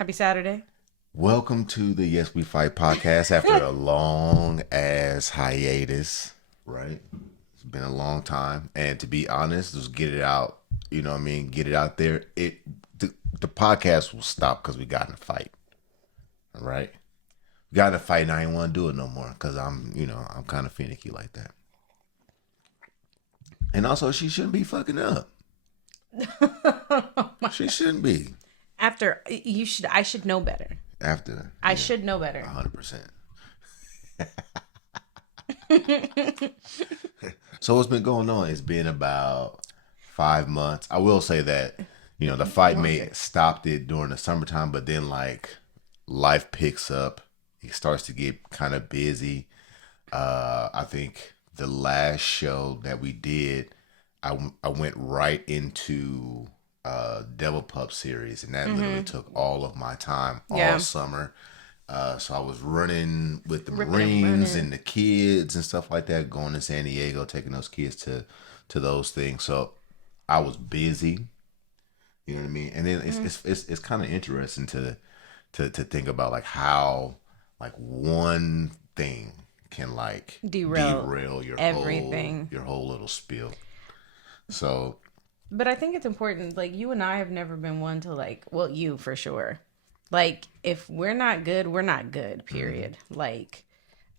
Happy Saturday. Welcome to the Yes We Fight podcast after a long ass hiatus, right? It's been a long time. And to be honest, just get it out, you know what I mean? Get it out there. The podcast will stop because we got in a fight, right? We got in a fight and I ain't want to do it no more because I'm kind of finicky like that. And also, she shouldn't be fucking up. She shouldn't be. I should know better. After, I should know better. 100%. So what's been going on? It's been about 5 months. I will say that, the fight may stopped it during the summertime, but then like life picks up. It starts to get kind of busy. I think the last show that we did, I went right into Devil Pup series, and that literally took all of my time all summer. So I was running with the Ripping and Marines running. and the kids and stuff like that, going to San Diego, taking those kids to those things. So I was busy, you know what I mean. And then it's kind of interesting to think about like how like one thing can like Derail derail everything. your whole little spiel. So But I think it's important. Like, you and I have never been one to, like, well, you for sure. Like, if we're not good, we're not good, period. Like,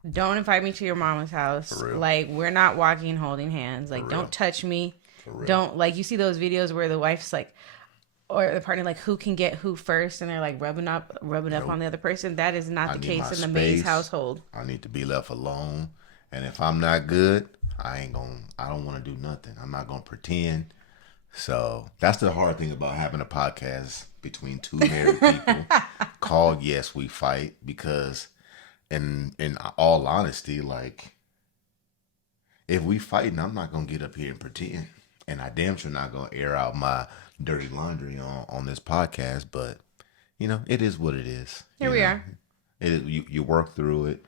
don't invite me to your mama's house. for real, Like, we're not walking holding hands. for Like, real, don't touch me. for real, Don't, like, you see those videos where the wife's like, or the partner, like, who can get who first, and they're like rubbing up on nope. the other person. That is not I the need case my in the Mays space. household. I need to be left alone. And if I'm not good, I don't want to do nothing. I'm not gonna pretend. So that's the hard thing about having a podcast between two married people called Yes We Fight, because in all honesty, like if we fighting, I'm not gonna get up here and pretend. And I damn sure not gonna air out my dirty laundry on this podcast, but it is what it is. Here we are. It is, you work through it.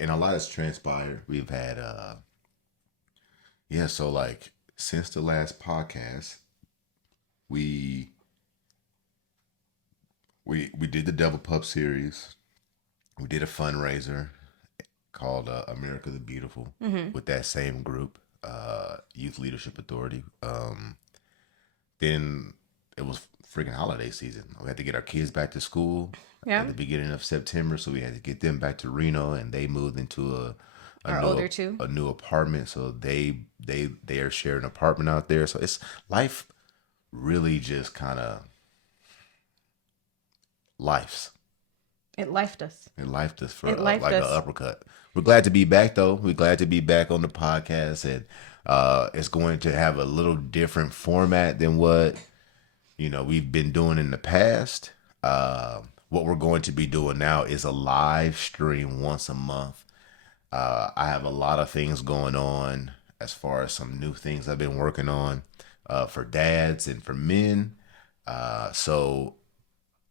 And a lot has transpired. We've had so like since the last podcast, we we did the Devil Pup series. We did a fundraiser called America the Beautiful with that same group, Youth Leadership Authority. Then it was freaking holiday season. We had to get our kids back to school at Yeah. the beginning of September, so we had to get them back to Reno, and they moved into a Our new older two. a new apartment. So they are sharing an apartment out there. So it's life really just kind of life's It lifed us. it lifed us for It lifed like an us. uppercut. We're glad to be back though. We're glad to be back on the podcast, and it's going to have a little different format than what we've been doing in the past. What we're going to be doing now is a live stream once a month. I have a lot of things going on as far as some new things I've been working on for dads and for men. So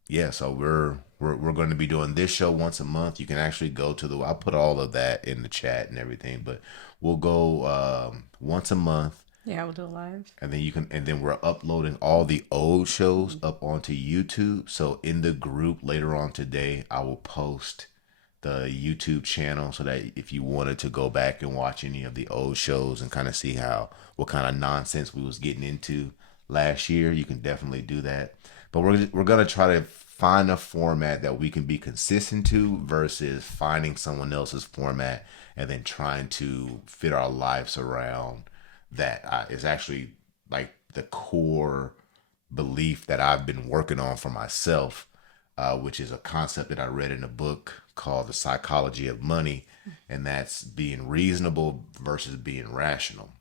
yeah, so we're going to be doing this show once a month. You can actually go to I'll put all of that in the chat and everything, but we'll go once a month, Yeah, we'll do it live. and then we're uploading all the old shows up onto YouTube. So in the group later on today, I will post the YouTube channel so that if you wanted to go back and watch any of the old shows and kind of see what kind of nonsense we was getting into last year, you can definitely do that. But we're gonna try to find a format that we can be consistent to versus finding someone else's format and then trying to fit our lives around that. Is actually like the core belief that I've been working on for myself, which is a concept that I read in a book called The Psychology of Money, and that's being reasonable versus being rational.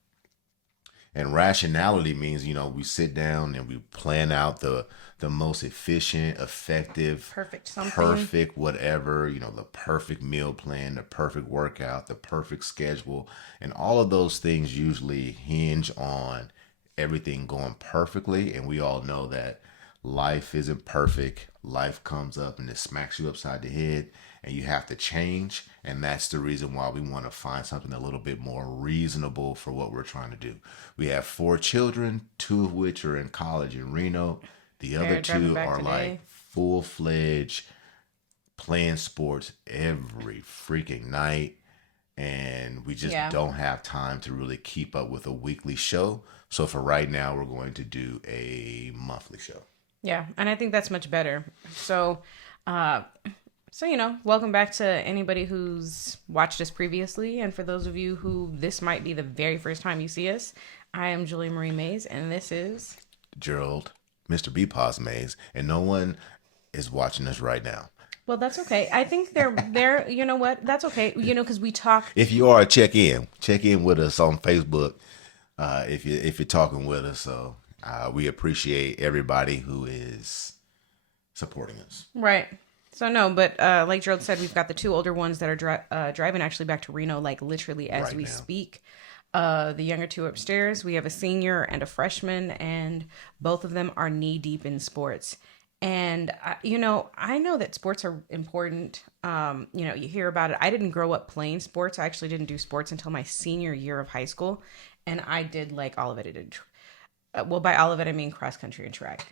And rationality means, we sit down and we plan out the most efficient, effective, Perfect something. perfect whatever, the perfect meal plan, the perfect workout, the perfect schedule. And all of those things usually hinge on everything going perfectly. And we all know that life isn't perfect. Life comes up and it smacks you upside the head, and you have to change. And that's the reason why we want to find something a little bit more reasonable for what we're trying to do. We have 4 children, 2 of which are in college in Reno. The other They're driving 2 back are like today. full-fledged playing sports every freaking night, and we just don't have time to really keep up with a weekly show. So for right now, we're going to do a monthly show. Yeah, and I think that's much better. So, welcome back to anybody who's watched us previously, and for those of you who this might be the very first time you see us, I am Julia Marie Mays, and this is Gerald, Mr. B. Paz Mays, and no one is watching us right now. Well, that's okay. I think they're. You know what? That's okay. Because we talk. If you are, check in with us on Facebook. If you're talking with us, so we appreciate everybody who is supporting us. Right. So no, but like Gerald said, we've got the two older ones that are driving actually back to Reno, like literally as we speak. The younger two upstairs. We have a senior and a freshman, and both of them are knee deep in sports. And, I know that sports are important. You hear about it. I didn't grow up playing sports. I actually didn't do sports until my senior year of high school. And I did like all of it. By all of it, I mean cross country and track.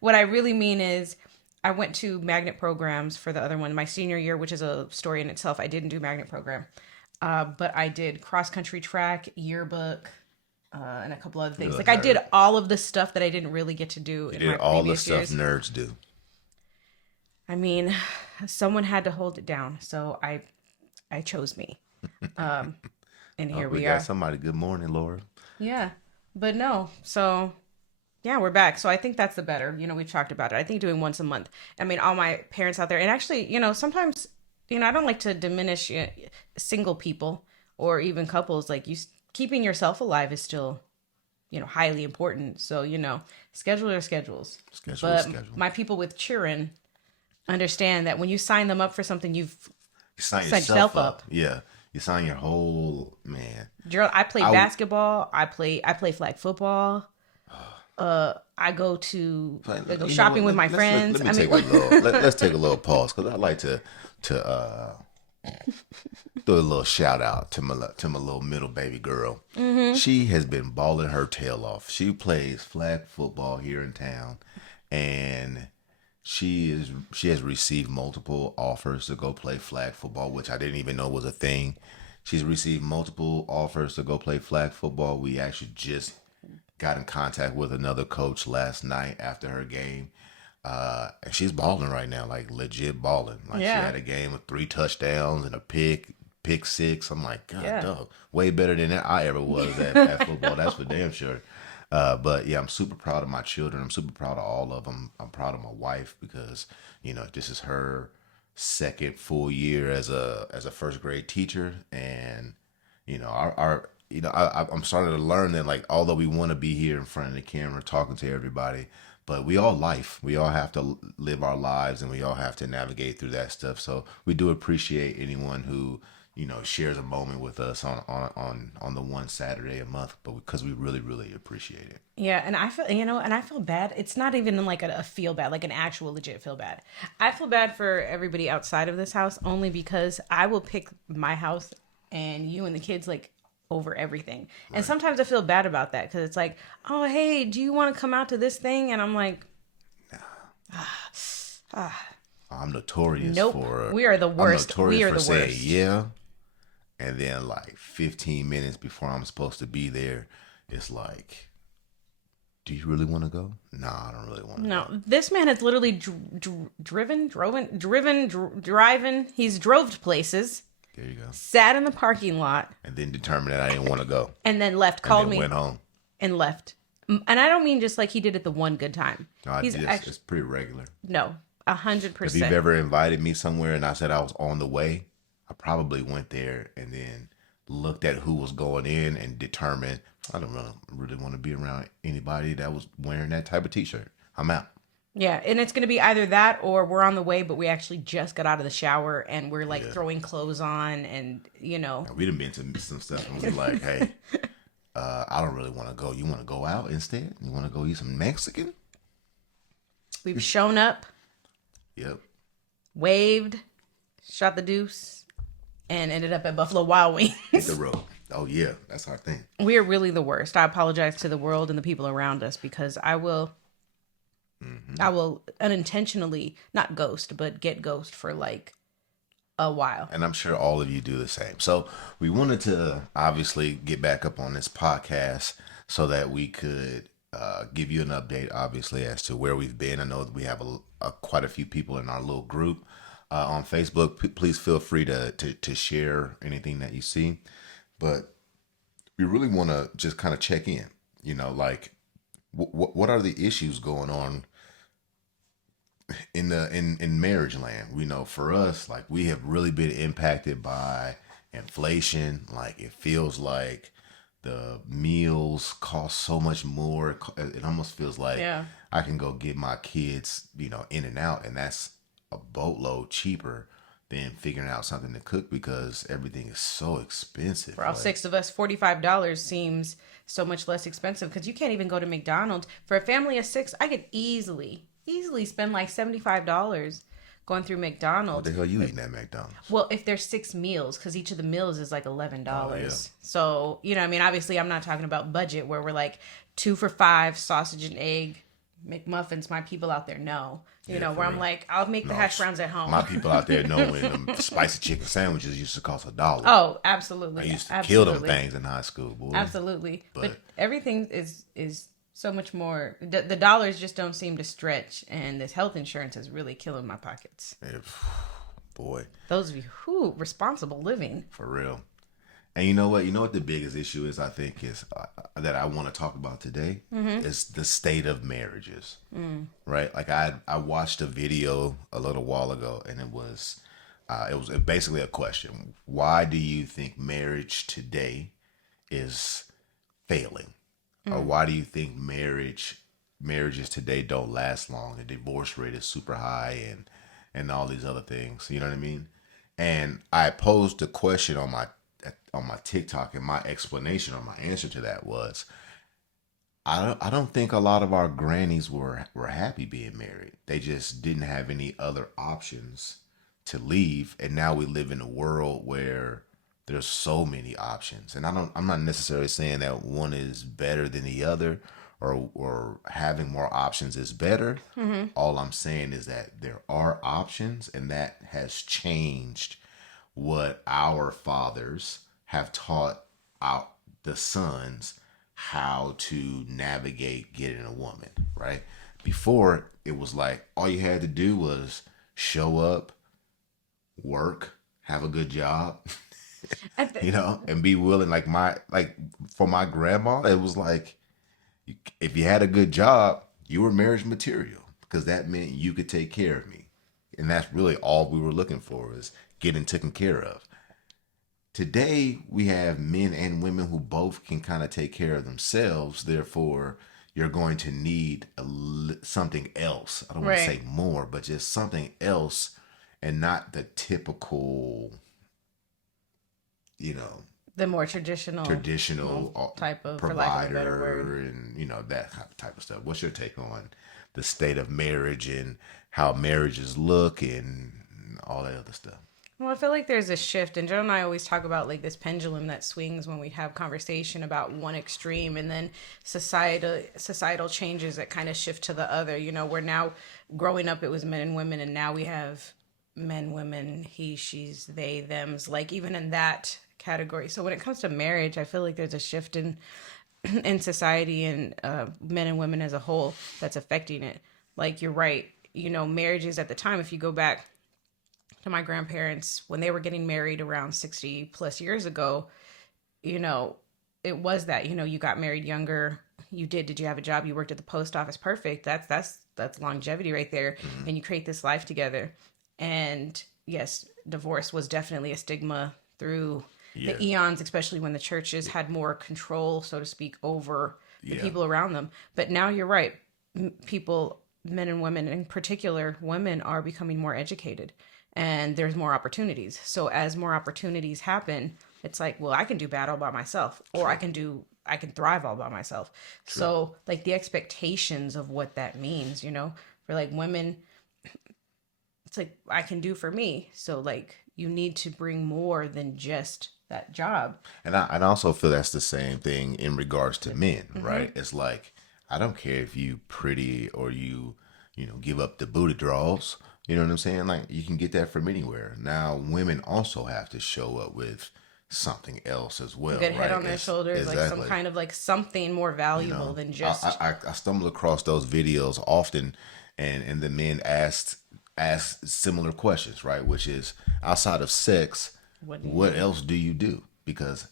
What I really mean is I went to magnet programs for the other one. My senior year, which is a story in itself, I didn't do magnet program. But I did cross country track, yearbook, and a couple other things. I did all of the stuff that I didn't really get to do in my previous years. All the stuff nerds do. I mean, someone had to hold it down, so I chose me. And here we are. Got somebody. Good morning, Laura. Yeah, but no. So yeah, we're back. So I think that's the better. We've talked about it. I think doing once a month. I mean, all my parents out there, and actually, sometimes, I don't like to diminish single people or even couples. Like keeping yourself alive is still, highly important. So, schedule your schedules. But my people with children understand that when you sign them up for something, you sign yourself up. Yeah. You sign your whole, man. Gerald, I play basketball. I play flag football. I go shopping with my friends. Let's take a little pause, because I like to throw a little shout out to my little middle baby girl. Mm-hmm. She has been balling her tail off. She plays flag football here in town, and she has received multiple offers to go play flag football, which I didn't even know was a thing. She's received multiple offers to go play flag football. We actually just got in contact with another coach last night after her game. And she's balling right now, like legit balling. She had a game with 3 touchdowns and a pick 6. I'm like, God, dog, way better than I ever was at football. That's for damn sure. But yeah, I'm super proud of my children. I'm super proud of all of them. I'm proud of my wife, because this is her second full year as a first grade teacher, and I'm starting to learn that, like, although we want to be here in front of the camera talking to everybody, but we all have to live our lives, and we all have to navigate through that stuff. So we do appreciate anyone who shares a moment with us on the one Saturday a month, but because we really, really appreciate it. Yeah, and I feel bad. It's not even like a feel bad, like an actual legit feel bad. I feel bad for everybody outside of this house, only because I will pick my house and you and the kids like over everything. Right. And sometimes I feel bad about that, because it's like, oh, hey, do you want to come out to this thing? And I'm like, I'm notorious for... We are the worst. We are the worst. Yeah. And then like 15 minutes before I'm supposed to be there, it's like, do you really want to go? No, I don't really want to go. No, this man has literally driving. He's drove to places. There you go. Sat in the parking lot. And then determined that I didn't want to go. And then left, called me. Went home. And left. And I don't mean just like he did it the one good time. No, it's pretty regular. No, 100%. If you've ever invited me somewhere and I said I was on the way, I probably went there and then looked at who was going in and determined, I don't really want to be around anybody that was wearing that type of t-shirt. I'm out. Yeah, and it's going to be either that or we're on the way, but we actually just got out of the shower and we're like throwing clothes on, and we done been to some stuff and we're like, hey, I don't really want to go. You want to go out instead? You want to go eat some Mexican? We've shown up. Yep. Waved, shot the deuce, and ended up at Buffalo Wild Wings. Hit the road. Oh, yeah. That's our thing. We are really the worst. I apologize to the world and the people around us, because I will... Mm-hmm. I will unintentionally not ghost, but get ghost for like a while. And I'm sure all of you do the same. So we wanted to obviously get back up on this podcast so that we could give you an update, obviously, as to where we've been. I know that we have quite a few people in our little group on Facebook. Please feel free to share anything that you see. But we really want to just kind of check in, like what are the issues going on in marriage land. We know for us, like, we have really been impacted by inflation. Like, it feels like the meals cost so much more. It almost feels like Yeah. I can go get my kids, in and out, and that's a boatload cheaper than figuring out something to cook because everything is so expensive. For all six of us, $45 seems so much less expensive because you can't even go to McDonald's. For a family of six, I could easily spend like $75 going through McDonald's. What the hell you eating at McDonald's? Well, if there's 6 meals, because each of the meals is like $11. Oh, yeah. So, I mean, obviously I'm not talking about budget where we're like 2 for $5, sausage and egg, McMuffins. My people out there know, where I'm real. like, I'll make the hash browns at home. My people out there know when them spicy chicken sandwiches used to cost $1. Oh, absolutely. I used to kill them things in high school, boy. Absolutely. But everything is so much more. The dollars just don't seem to stretch, and this health insurance is really killing my pockets. Boy. Those of you who responsible living. For real. And you know what the biggest issue is, I think, is that I want to talk about today is the state of marriages. Right? Like, I watched a video a little while ago, and it was basically a question. Why do you think marriage today is failing? Or why do you think marriages today don't last long? The divorce rate is super high and all these other things. You know what I mean? And I posed a question on my TikTok, and my explanation or my answer to that was, I don't think a lot of our grannies were happy being married. They just didn't have any other options to leave, and now we live in a world where there's so many options. And I'm not necessarily saying that one is better than the other, or having more options is better. All I'm saying is that there are options, and that has changed what our fathers have taught out the sons how to navigate getting a woman, right? Before, it was like all you had to do was show up, work, have a good job, and be willing. Like for my grandma, it was like, if you had a good job, you were marriage material, because that meant you could take care of me. And that's really all we were looking for, is getting taken care of. Today, we have men and women who both can kind of take care of themselves. Therefore, you're going to need something else. I don't want to say more, but just something else, and not the typical, the more traditional type of, provider, for lack of a better word, and that type of stuff. What's your take on the state of marriage and how marriages look and all that other stuff? Well, I feel like there's a shift, and Joe and I always talk about like this pendulum that swings when we have conversation about one extreme, and then societal changes that kind of shift to the other. We're now growing up, it was men and women, and now we have men, women, he, she's, they, them's, like even in that category. So when it comes to marriage, I feel like there's a shift in society and men and women as a whole that's affecting it. Like, you're right. Marriages at the time, if you go back to my grandparents, when they were getting married around 60 plus years ago, it was that, you got married younger. Did you have a job? You worked at the post office. Perfect. That's longevity right there. Mm-hmm. And you create this life together. And yes, divorce was definitely a stigma through the eons, especially when the churches had more control, so to speak, over the people around them. But now you're right. People, men and women, in particular, women are becoming more educated, and there's more opportunities. So as more opportunities happen, it's like, well, I can do bad all by myself, or I can thrive all by myself. True. So like the expectations of what that means, for like women, it's like, I can do for me. So like, you need to bring more than just that job. And I also feel that's the same thing in regards to men, right? It's like, I don't care if you pretty or you give up the booty draws. You know what I'm saying? Like, you can get that from anywhere. Now, women also have to show up with something else as A well, good head right? on their shoulders, like some Exactly. kind of like something more valuable than just I stumble across those videos often, and the men ask similar questions, right? Which is, outside of sex, what do you what do? else do you do? Because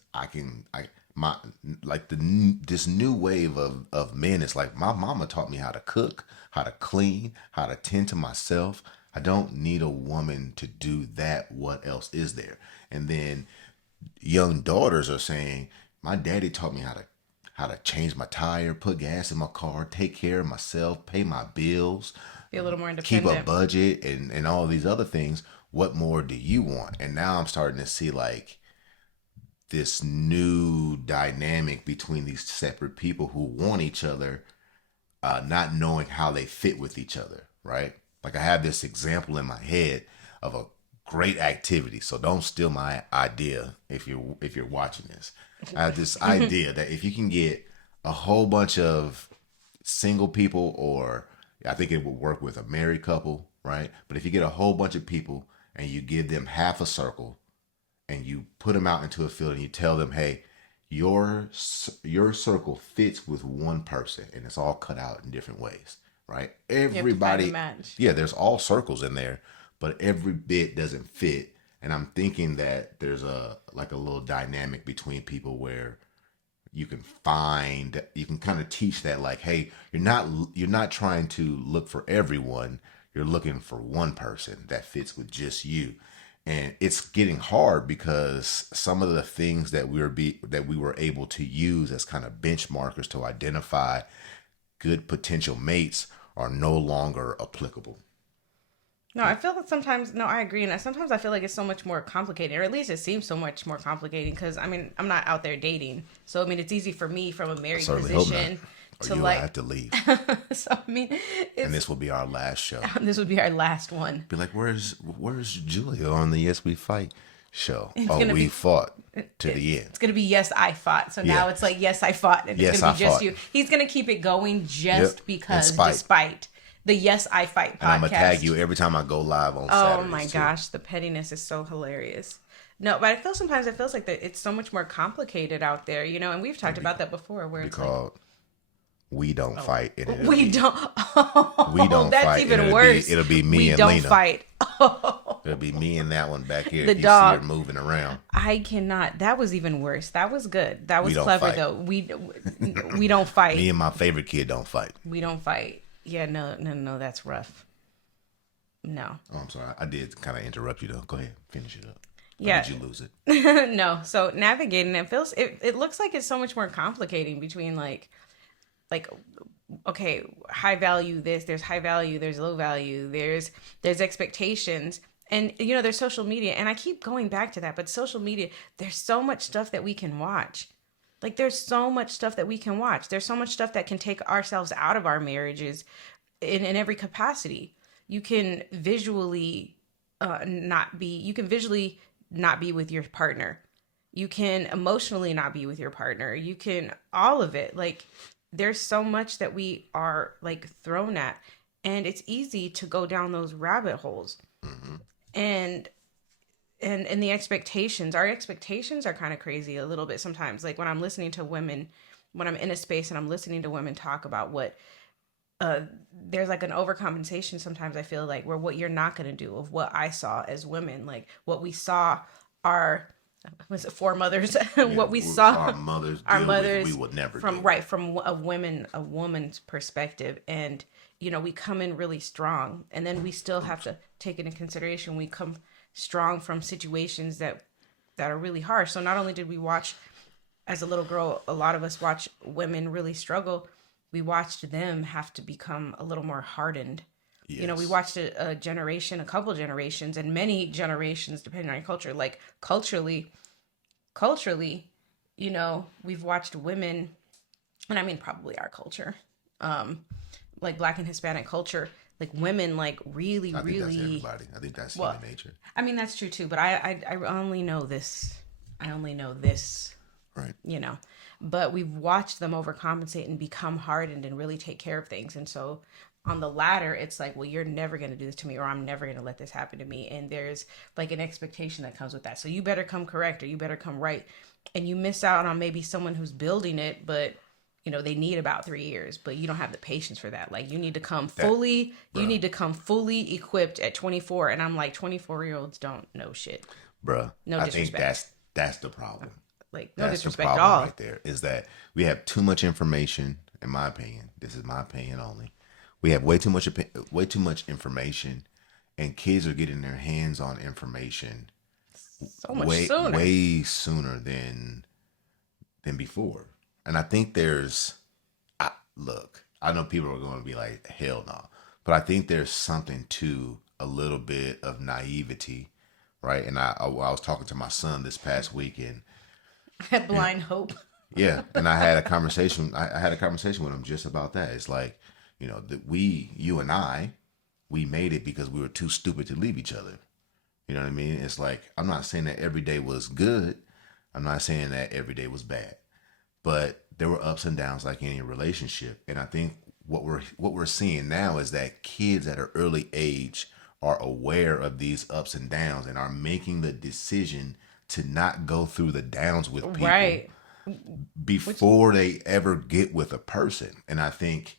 my like this new wave of men is like, my mama taught me how to cook, how to clean, how to tend to myself. I don't need a woman to do that. What else is there? And then young daughters are saying, my daddy taught me how to change my tire, put gas in my car, take care of myself, pay my bills, Be a little more keep a independent. budget, and all these other things. What more do you want? And now I'm starting to see like this new dynamic between these separate people who want each other, not knowing how they fit with each other, right? Like, I have this example in my head of a great activity. So don't steal my idea if you're watching this. I have this idea that if you can get a whole bunch of single people, or I think it would work with a married couple, right? But if you get a whole bunch of people and you give them half a circle and you put them out into a field and you tell them, hey, your circle fits with one person, and it's all cut out in different ways, right? You have to find a Everybody, match. yeah, there's all circles in there, but every bit doesn't fit. And I'm thinking that there's a little dynamic between people where you can kind of teach that, like, hey, you're not trying to look for everyone, you're looking for one person that fits with just you. And it's getting hard because some of the things that we were able to use as kind of benchmarkers to identify good potential mates are no longer applicable. No, I feel that sometimes. No, I agree, and sometimes I feel like it's so much more complicated, or at least it seems so much more complicated. Because I mean, I'm not out there dating, so I mean, it's easy for me from a I married certainly hope not, position or to you'll like. have to leave. So I mean, And it's this will be our last show. this would be our last one. Be like, where's Julia on the Yes We Fight show? It's Oh, gonna we be. fought to the end. It's gonna be yes, I fought. So Yeah. now it's like yes, I fought, and it's Yes, gonna I be just fought. you. He's gonna keep it going just Yep. because, And spite. despite the yes, I fight podcast. And I'm gonna tag you every time I go live on Oh Saturdays. my too. gosh, the pettiness is so hilarious. No, but I feel sometimes it feels like that it's so much more complicated out there, and we've talked about that before, where it's like Because we don't fight. And it'll we be, don't. Oh, We don't that's fight. even and worse. It'll be me we and don't Lena. fight. Oh, It'll be me and that one back here. The if you dog. see her moving around. I cannot. That was even worse. That was good. That was don't clever fight. though. We don't fight. Me and my favorite kid don't fight. We don't fight. Yeah, no. That's rough. No. Oh, I'm sorry. I did kind of interrupt you though. Go ahead, finish it up. Or Yeah. did you lose it? No. So navigating it looks like it's so much more complicating between like okay, high value this, there's high value, there's low value, there's expectations. And there's social media, and I keep going back to that, but social media, there's so much stuff that we can watch. Like there's so much stuff that we can watch. There's so much stuff that can take ourselves out of our marriages in every capacity. You can visually not be with your partner. You can emotionally not be with your partner. You can all of it. Like there's so much that we are like thrown at, and it's easy to go down those rabbit holes. Mm-hmm. And the expectations, our expectations are kind of crazy a little bit sometimes. Like when I'm listening to women, when I'm in a space and I'm listening to women talk about what there's like an overcompensation sometimes, I feel like, where what you're not going to do of what I saw as women, like what we saw our was it foremothers what we saw our mothers we would never from do. right from a woman's perspective. And we come in really strong, and then we still have to take into consideration we come strong from situations that are really harsh. So not only did we watch, as a little girl, a lot of us watch women really struggle, we watched them have to become a little more hardened. Yes. We watched a generation, a couple generations, and many generations, depending on your culture. Like culturally, we've watched women, and I mean probably our culture, like Black and Hispanic culture, like women, like really, I think really. that's everybody. I think that's human nature. I mean that's true too, but I only know this. Right. But we've watched them overcompensate and become hardened and really take care of things. And so on the latter, it's like, well, you're never going to do this to me, or I'm never going to let this happen to me. And there's like an expectation that comes with that. So you better come correct, or you better come right. And you miss out on maybe someone who's building it, but they need about 3 years, but you don't have the patience for that. Like, you need to come That, fully, you bruh, need to come fully equipped at 24. And I'm like, 24-year-olds don't know shit. bruh. No I think disrespect. that's the problem. Like, no That's the disrespect at problem all. right there. Is that we have too much information. In my opinion, this is my opinion only. We have way too much information, and kids are getting their hands on information So much sooner. way sooner than before. And I think look, I know people are going to be like, hell no, but I think there's something to a little bit of naivety, right? And I was talking to my son this past weekend. That blind hope. Yeah, and I had a conversation. I had a conversation with him just about that. It's like, that you and I, we made it because we were too stupid to leave each other. You know what I mean? It's like, I'm not saying that every day was good. I'm not saying that every day was bad, but there were ups and downs like any relationship. And I think what we're seeing now is that kids at an early age are aware of these ups and downs and are making the decision to not go through the downs with people Right. Which, before they ever get with a person. And I think,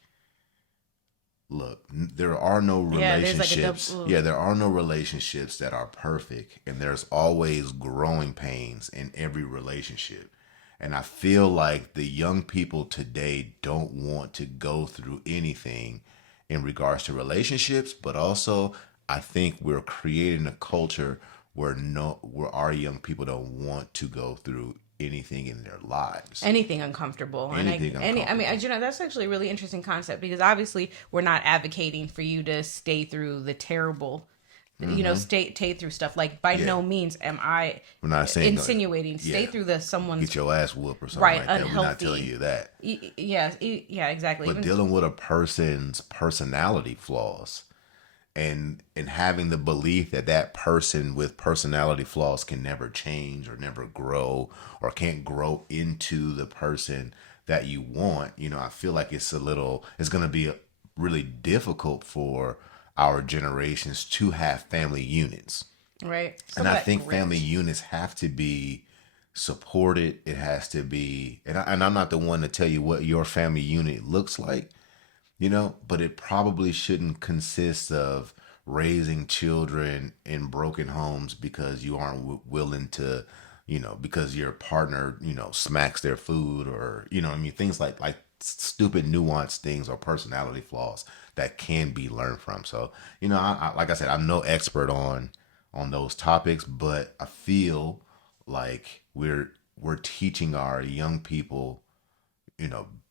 look, there are no yeah, there's like a relationships. double. Yeah, there are no relationships that are perfect, and there's always growing pains in every relationship. And I feel like the young people today don't want to go through anything in regards to relationships, but also I think we're creating a culture where our young people don't want to go through anything in their lives. Anything uncomfortable. Anything I mean, uncomfortable. that's actually a really interesting concept, because obviously we're not advocating for you to stay through the terrible, stay through stuff. Like, by Yeah. no means am I We're not saying insinuating stay yeah, through the someone's get your ass whooped or something right like that. We're not unhealthy. telling you that. Yeah, exactly. But Even dealing with a person's personality flaws and having the belief that that person with personality flaws can never change or never grow or can't grow into the person that you want, I feel like it's going to be really difficult for our generations to have family units. right, some And of I that think family grit. units have to be supported. It has to be, and I'm not the one to tell you what your family unit looks like, but it probably shouldn't consist of raising children in broken homes because you aren't willing to, because your partner, smacks their food, or, I mean, things like stupid nuanced things or personality flaws that can be learned from. So, like I said, I'm no expert on those topics, but I feel like we're teaching our young people,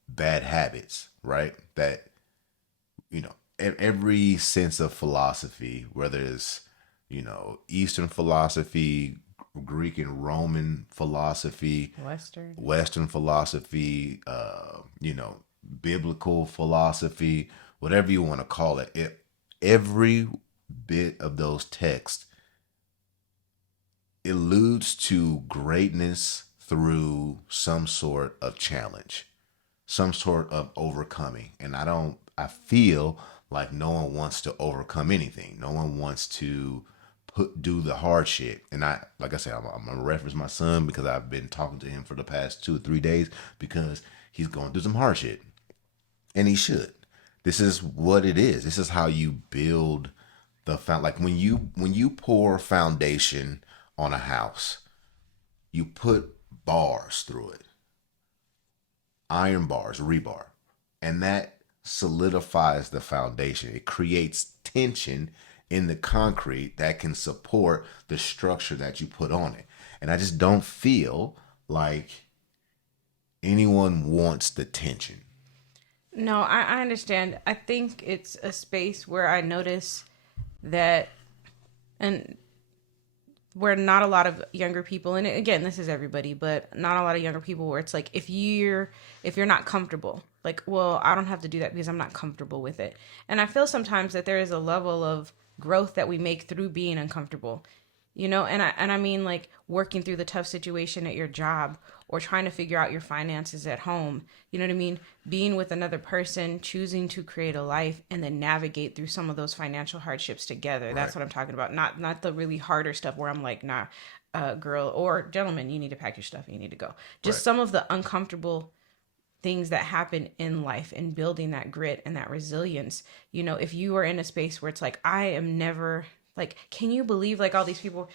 bad habits, right? That, every sense of philosophy, whether it's, Eastern philosophy, Greek and Roman philosophy, Western. Western philosophy, biblical philosophy, whatever you want to call every bit of those texts alludes to greatness through some sort of challenge, some sort of overcoming. And I feel like no one wants to overcome anything. No one wants to do the hard shit. And like I said, I'm gonna reference my son because I've been talking to him for the past 2 or 3 days because he's going through some hard shit, and he should. This is what it is. This is how you build like when you pour foundation on a house, you put bars through it, iron bars, rebar, and that solidifies the foundation. It creates tension in the concrete that can support the structure that you put on it. And I just don't feel like anyone wants the tension. No, I understand. I think it's a space where I notice that, and where not a lot of younger people, and again, this is everybody, but not a lot of younger people, where it's like, if you're not comfortable, like, well, I don't have to do that because I'm not comfortable with it. And I feel sometimes that there is a level of growth that we make through being uncomfortable. And I mean, like, working through the tough situation at your job, or trying to figure out your finances at home. You know what I mean? Being with another person, choosing to create a life and then navigate through some of those financial hardships together. Right. That's what I'm talking about. Not the really harder stuff where I'm like, nah, girl or gentleman, you need to pack your stuff and you need to go. Just Right. some of the uncomfortable things that happen in life and building that grit and that resilience. You know, if you are in a space where it's like, I am never like, can you believe like all these people,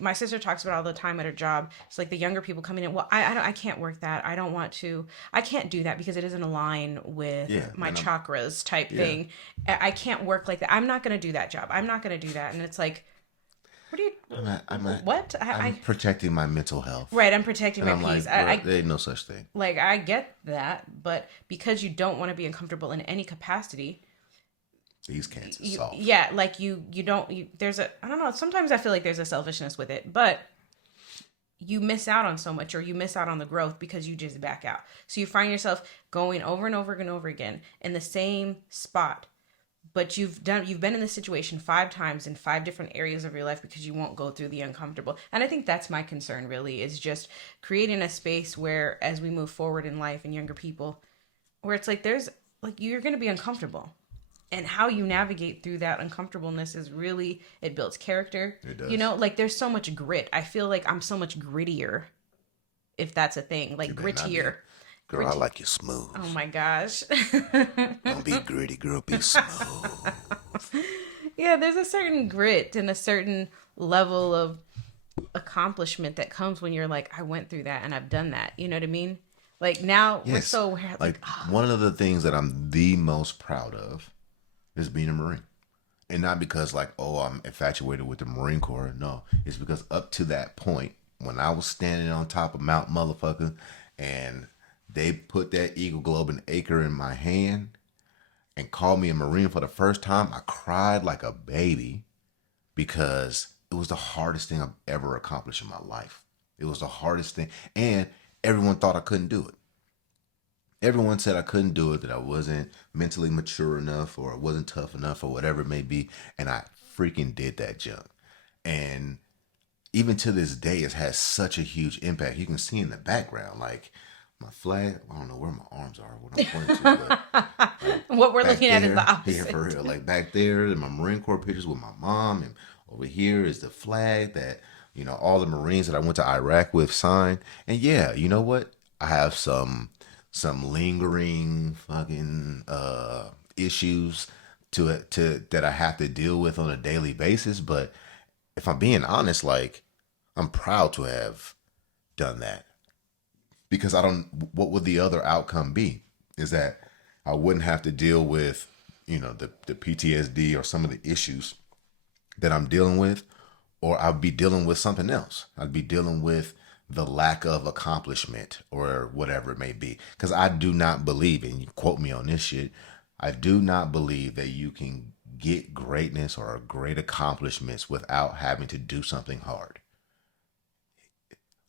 my sister talks about all the time at her job. It's like the younger people coming in. Well, I can't work that. I don't want to. I can't do that because it doesn't align with Yeah. my And chakras type yeah. thing. I can't work like that. I'm not going to do that job. I'm not going to do that. And it's like, what do you? What? I'm protecting my mental health. Right. I'm protecting And my I'm peace. like, there ain't no such thing. Like I get that, but because you don't want to be uncomfortable in any capacity, These can't solve. yeah, like there's a, I don't know, sometimes I feel like there's a selfishness with it, but you miss out on so much, or you miss out on the growth because you just back out. So you find yourself going over and over and over again in the same spot, but you've been in this situation 5 times in 5 different areas of your life because you won't go through the uncomfortable. And I think that's my concern really, is just creating a space where as we move forward in life and younger people, where it's like there's like you're going to be uncomfortable, and how you navigate through that uncomfortableness is really, it builds character. It does. You know, like there's so much grit. I feel like I'm so much grittier, if that's a thing, like grittier. Girl, I like you smooth. Oh my gosh. Don't be gritty, girl. Be smooth. Yeah, there's a certain grit and a certain level of accomplishment that comes when you're like, I went through that and I've done that. You know what I mean? Like now we're so like one of the things that I'm the most proud of is being a Marine. And not because like, oh, I'm infatuated with the Marine Corps. No, it's because up to that point, when I was standing on top of Mount Motherfucker and they put that Eagle Globe and Acre in my hand and called me a Marine for the first time, I cried like a baby because it was the hardest thing I've ever accomplished in my life. It was the hardest thing. And everyone thought I couldn't do it. Everyone said I couldn't do it, that I wasn't mentally mature enough or I wasn't tough enough or whatever it may be. And I freaking did that jump. And even to this day, it has such a huge impact. You can see in the background, like my flag, I don't know where my arms are, what I'm pointing to, but like, what we're looking at is the opposite. Yeah, for real. Like back there, in my Marine Corps pictures with my mom, and over here is the flag that, you know, all the Marines that I went to Iraq with signed. And yeah, you know what? I have some lingering fucking issues to that I have to deal with on a daily basis. But if I'm being honest, like I'm proud to have done that, because I don't. What would the other outcome be? Is that I wouldn't have to deal with, you know, the PTSD or some of the issues that I'm dealing with, or I'd be dealing with something else. I'd be dealing with the lack of accomplishment or whatever it may be. Because I do not believe, and you quote me on this shit, I do not believe that you can get greatness or great accomplishments without having to do something hard.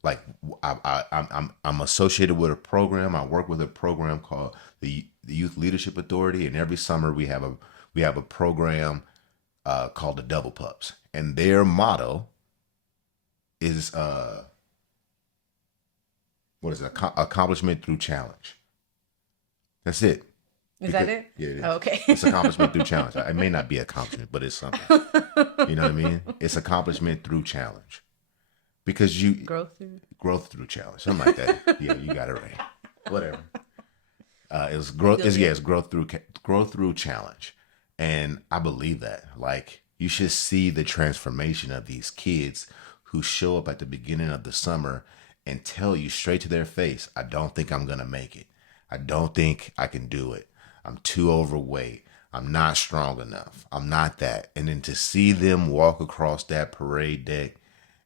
Like I'm associated with a program. I work with a program called the Youth Leadership Authority, and every summer we have a program called the Double Pups, and their motto is what is it? Accomplishment through challenge. That's it. Is that it? Yeah, it is. Oh, okay. It's accomplishment through challenge. It may not be accomplishment, but it's something. You know what I mean? It's accomplishment through challenge. Because you growth through challenge, something like that. Yeah, you got it right. Whatever. It was growth. It's growth through challenge, and I believe that. Like you should see the transformation of these kids who show up at the beginning of the summer and tell you straight to their face, "I don't think I'm gonna make it. I don't think I can do it. I'm too overweight. I'm not strong enough. I'm not that." And then to see them walk across that parade deck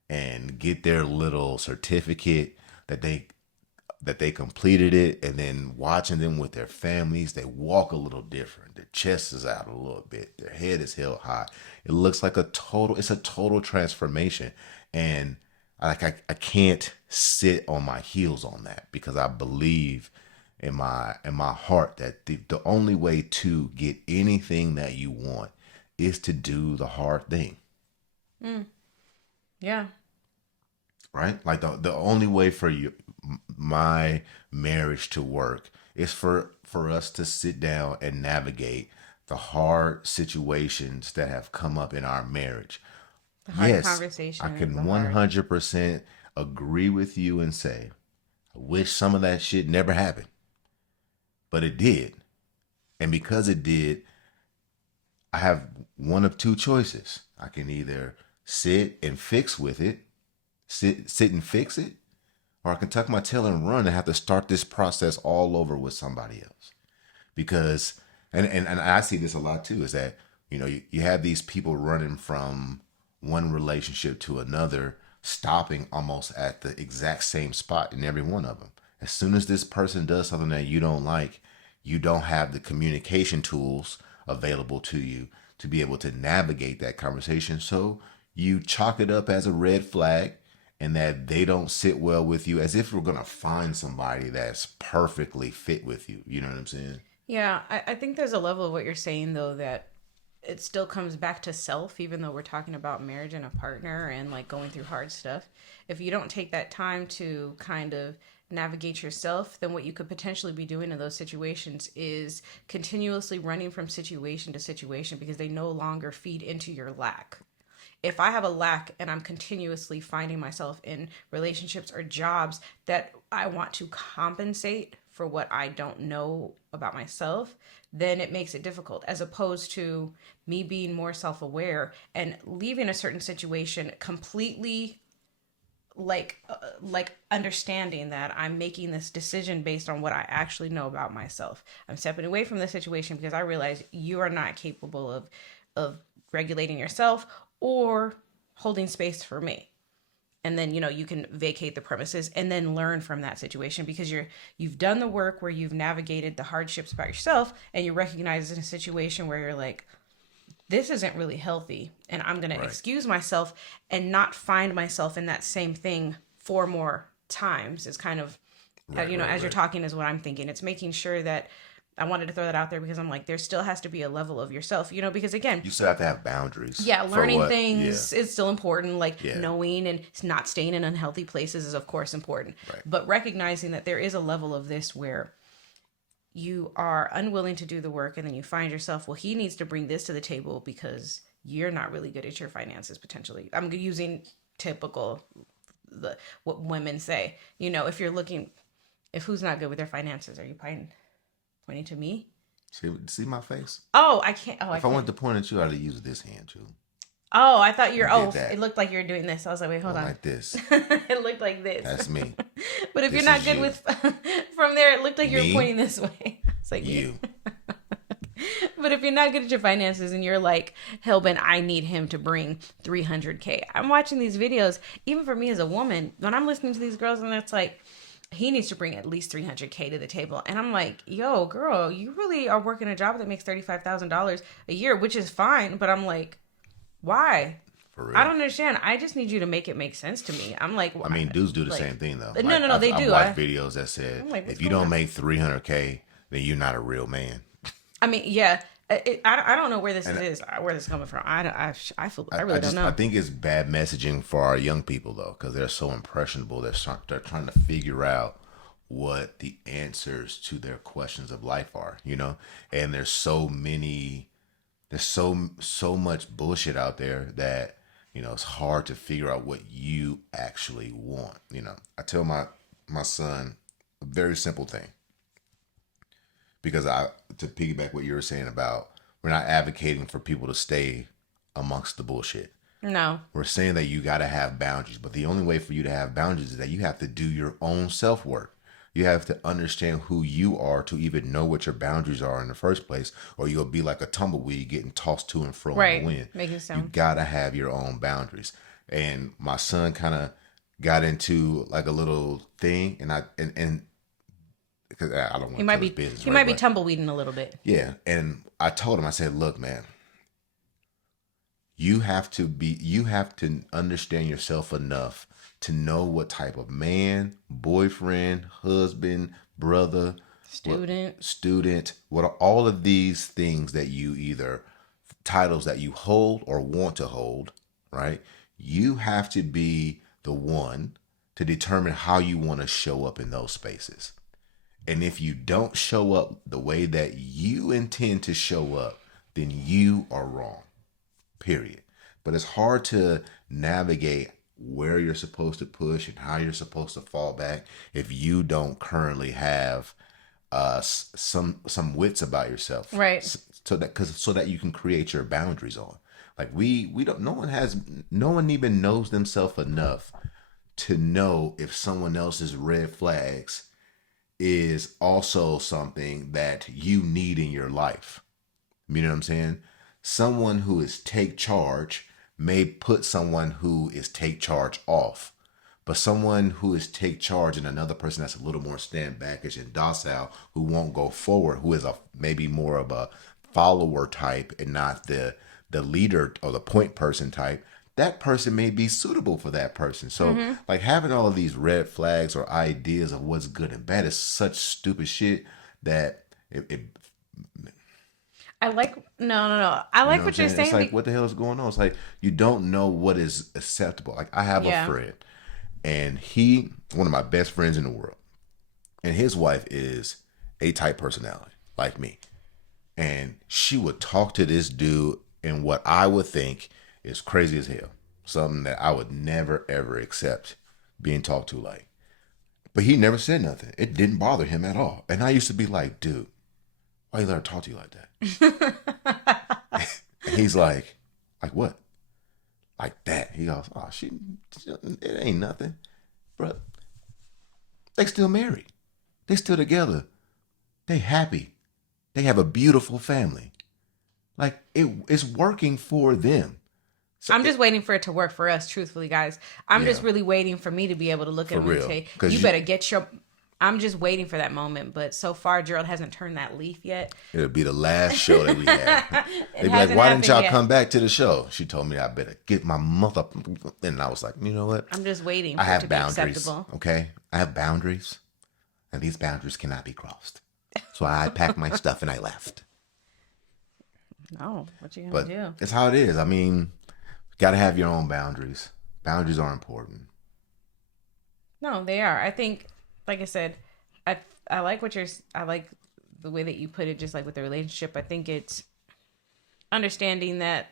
and get their little certificate that they completed it, and then watching them with their families, they walk a little different. Their chest is out a little bit. Their head is held high. It looks like it's a total transformation. And I can't sit on my heels on that, because I believe in my heart that the only way to get anything that you want is to do the hard thing. Yeah. right? Like the only way for you, my marriage to work is for us to sit down and navigate the hard situations that have come up in our marriage. The hard Yes, I conversations, the can hard. 100% agree with you and say, I wish some of that shit never happened, but it did. And because it did, I have one of two choices. I can either sit and fix with it, sit and fix it, or I can tuck my tail and run and have to start this process all over with somebody else. Because and I see this a lot too, is that you have these people running from one relationship to another, stopping almost at the exact same spot in every one of them. As soon as this person does something that you don't like, you don't have the communication tools available to you to be able to navigate that conversation. So you chalk it up as a red flag, and that they don't sit well with you, as if we're going to find somebody that's perfectly fit with you. You know what I'm saying? Yeah, I think there's a level of what you're saying though that it still comes back to self, even though we're talking about marriage and a partner and like going through hard stuff. If you don't take that time to kind of navigate yourself, then what you could potentially be doing in those situations is continuously running from situation to situation because they no longer feed into your lack. If I have a lack and I'm continuously finding myself in relationships or jobs that I want to compensate for what I don't know about myself, then it makes it difficult as opposed to me being more self-aware and leaving a certain situation completely like understanding that I'm making this decision based on what I actually know about myself. I'm stepping away from the situation because I realize you are not capable of regulating yourself or holding space for me. And then you can vacate the premises and then learn from that situation because you've done the work where you've navigated the hardships about yourself and you recognize in a situation where you're like, this isn't really healthy and I'm going to Right. excuse myself and not find myself in that same thing four more times. It's kind of Right, as you're right. talking is what I'm thinking. It's making sure that I wanted to throw that out there because I'm like, there still has to be a level of yourself, because again, You still have to have boundaries. yeah, For learning what? Yeah. things is still important. Like Yeah. knowing and not staying in unhealthy places is of course important. Right. But recognizing that there is a level of this where you are unwilling to do the work and then you find yourself, well, he needs to bring this to the table because you're not really good at your finances potentially. I'm using typical what women say. If you're looking, if who's not good with their finances, are you pointing to me? See my face? Oh, I can't. Oh, I If I can't. wanted to point at you, I'd have used this hand, too. Oh, I thought you're. I did Oh, that. it looked like you were doing this. I was like, wait, hold Going on. like this. It looked like this. That's me. But if This you're not is good you. with from there, it looked like you were Me? pointing this way. It's like You. But if you're not good at your finances and you're like, hellbent, I need him to bring 300K. I'm watching these videos, even for me as a woman, when I'm listening to these girls and it's like, he needs to bring at least 300K to the table. And I'm like, yo, girl, you really are working a job that makes $35,000 a year, which is fine. But I'm like, why? For real. I don't understand. I just need you to make it make sense to me. I'm like, I mean, dudes do the like, same thing, though. No, they do. I've watched videos that said, I'm like, what's if you going don't on? make 300K, then you're not a real man. I mean, yeah. I don't know where this where this is coming from. I really don't know. I think it's bad messaging for our young people, though, because they're so impressionable. They're trying to figure out what the answers to their questions of life are, And there's so much bullshit out there that it's hard to figure out what you actually want. I tell my son a very simple thing, because to piggyback what you were saying about, we're not advocating for people to stay amongst the bullshit. No. We're saying that you got to have boundaries, but the only way for you to have boundaries is that you have to do your own self work. You have to understand who you are to even know what your boundaries are in the first place, or you'll be like a tumbleweed getting tossed to and fro in the wind. Making You sound. gotta have your own boundaries. And my son kind of got into like a little thing, and because I don't want to tell his business. He right? might be But tumbleweeding a little bit. yeah, and I told him, I said, look, man, you have to understand yourself enough to know what type of man, boyfriend, husband, brother, what are all of these things that you either titles that you hold or want to hold, right? You have to be the one to determine how you want to show up in those spaces. And if you don't show up the way that you intend to show up, then you are wrong. Period. But it's hard to navigate where you're supposed to push and how you're supposed to fall back if you don't currently have some wits about yourself, Right. so that you can create your boundaries on. Like we don't. No one even knows themselves enough to know if someone else's red flags is also something that you need in your life. You know what I'm saying? Someone who is take charge may put someone who is take charge off. But someone who is take charge and another person that's a little more stand backish and docile, who won't go forward, who is a maybe more of a follower type and not the leader or the point person type, that person may be suitable for that person. So like having all of these red flags or ideas of what's good and bad is such stupid shit that it I like no. I like what you're saying. It's like, what the hell is going on? It's like you don't know what is acceptable. Like I have a friend, and one of my best friends in the world, and his wife is A-type personality, like me. And she would talk to this dude in what I would think is crazy as hell. Something that I would never, ever accept being talked to like. But he never said nothing. It didn't bother him at all. And I used to be like, dude, why you let her talk to you like that? And he's like what? Like that. He goes, oh, it ain't nothing. Bro, they still married. They still together. They happy. They have a beautiful family. Like it's working for them. So I'm just waiting for it to work for us, truthfully, guys. I'm just really waiting for me to be able to look at him and say, you better get your... I'm just waiting for that moment. But so far, Gerald hasn't turned that leaf yet. It'll be the last show that we have. They'd be like, why didn't y'all come back to the show? She told me I better get my mother... And I was like, you know what? I'm just waiting for it to be acceptable. Okay? I have boundaries. And these boundaries cannot be crossed. So I packed my stuff and I left. No, what you gonna do? It's how it is. I mean, got to have your own boundaries. Boundaries are important. No, they are. I think, like I said, I like I like the way that you put it, just like with the relationship. I think it's understanding that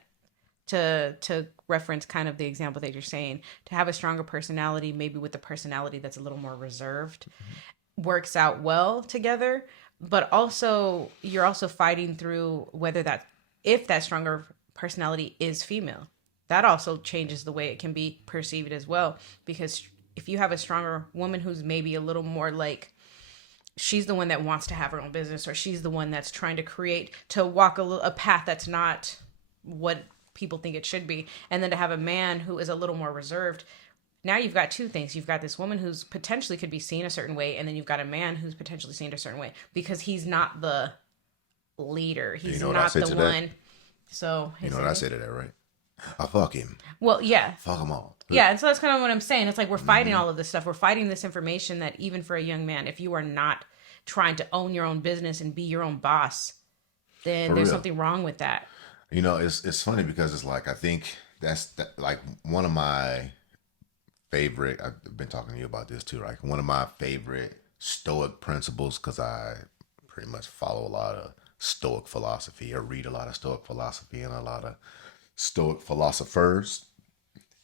to reference kind of the example that you're saying, to have a stronger personality, maybe with a personality that's a little more reserved, works out well together. But also, you're also fighting through if that stronger personality is female. That also changes the way it can be perceived as well. Because if you have a stronger woman who's maybe a little more like, she's the one that wants to have her own business, or she's the one that's trying to walk a path that's not what people think it should be. And then to have a man who is a little more reserved, now you've got two things. You've got this woman who's potentially could be seen a certain way, and then you've got a man who's potentially seen a certain way because he's not the leader. He's not the one. So you know what I say to that, right? I fuck him. Well, yeah. Fuck them all. Yeah, and so that's kind of what I'm saying. It's like we're fighting all of this stuff. We're fighting this information that even for a young man, if you are not trying to own your own business and be your own boss, then there's something wrong with that. You know, it's funny because it's like I think that's like one of my favorite. I've been talking to you about this too. Like one of my favorite Stoic principles, because I pretty much follow a lot of Stoic philosophy or read a lot of Stoic philosophy and a lot of Stoic philosophers,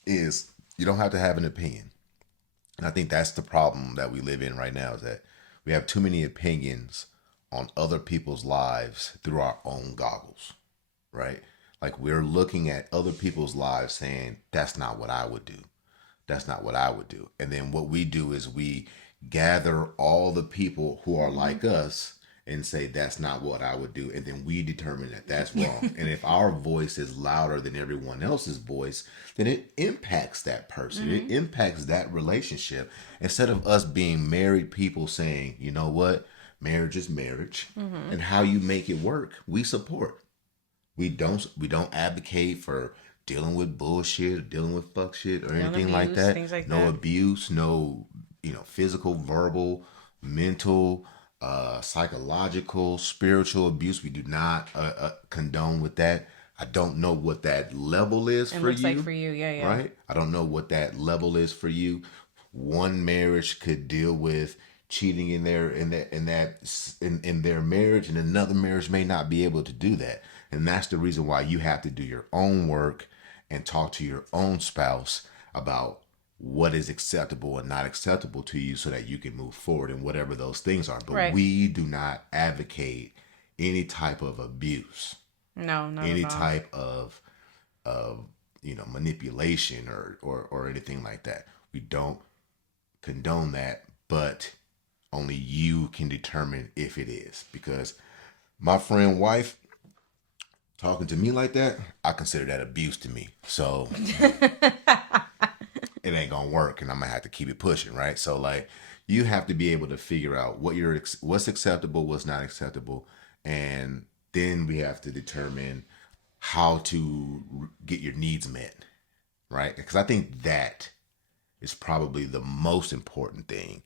is you don't have to have an opinion. And I think that's the problem that we live in right now, is that we have too many opinions on other people's lives through our own goggles, right? Like we're looking at other people's lives saying, that's not what I would do. That's not what I would do. And then what we do is we gather all the people who are like us and say, that's not what I would do. And then we determine that that's wrong. And if our voice is louder than everyone else's voice, then it impacts that person. It impacts that relationship. Instead of us being married people saying, you know what? Marriage is marriage. And how you make it work, we support. We don't advocate for dealing with bullshit or dealing with fuck shit or anything like that. Things like no that. Abuse, no, physical, verbal, mental, psychological, spiritual abuse. We do not condone with that. I don't know what that level is for you. Looks like for you, yeah. Right? I don't know what that level is for you. one marriage could deal with cheating in their marriage, and another marriage may not be able to do that. And that's the reason why you have to do your own work and talk to your own spouse about what is acceptable and not acceptable to you so that you can move forward in whatever those things are. But Right. we do not advocate any type of abuse, No, not at any all. type of manipulation or anything like that. We don't condone that, but only you can determine if it is. Because my friend wife talking to me like that, I consider that abuse to me. So it ain't gonna work, and I'm gonna have to keep it pushing, right? So like, you have to be able to figure out what's acceptable, what's not acceptable, and then we have to determine how to get your needs met, right? Because I think that is probably the most important thing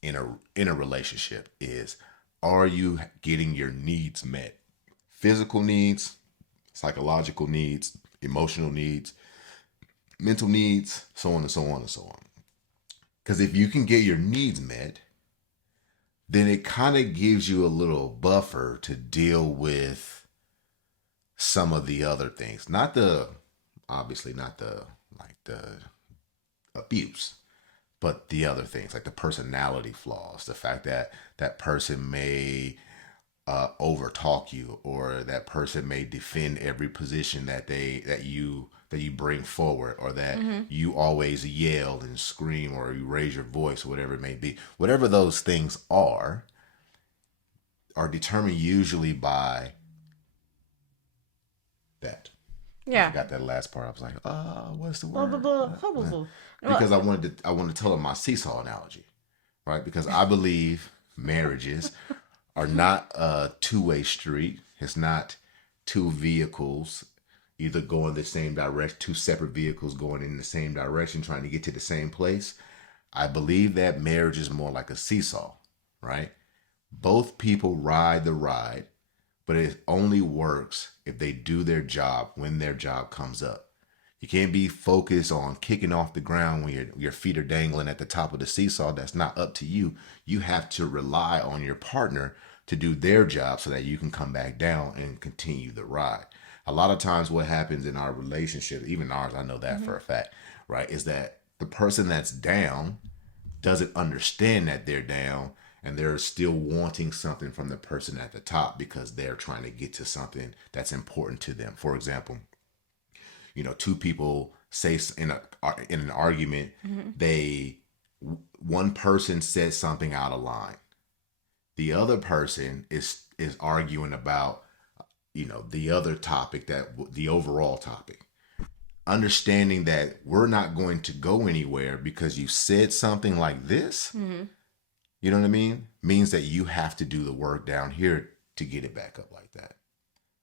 in a relationship is, are you getting your needs met? Physical needs, psychological needs, emotional needs, mental needs, so on and so on and so on. Because if you can get your needs met, then it kind of gives you a little buffer to deal with some of the other things. Obviously not the abuse, but the other things like the personality flaws, the fact that that person may overtalk you, or that person may defend every position that you bring forward, or that you always yell and scream, or you raise your voice, or whatever it may be. Whatever those things are determined usually by that. I Yeah. forgot that last part. I was like, what's the Blah, blah, word? blah, blah, blah, blah. Because Well, I wanted to tell them my seesaw analogy, right? Because I believe marriages are not a two-way street. It's not two vehicles either going the same direction, two separate vehicles going in the same direction, trying to get to the same place. I believe that marriage is more like a seesaw, right? Both people ride the ride, but it only works if they do their job when their job comes up. You can't be focused on kicking off the ground when your feet are dangling at the top of the seesaw. That's not up to you. You have to rely on your partner to do their job so that you can come back down and continue the ride. A lot of times what happens in our relationship, even ours, I know that for a fact, right, is that the person that's down doesn't understand that they're down, and they're still wanting something from the person at the top because they're trying to get to something that's important to them. For example, two people say in an argument, they one person says something out of line. The other person is arguing about the other topic, that the overall topic. Understanding that we're not going to go anywhere because you said something like this, you know what I mean, means that you have to do the work down here to get it back up like that.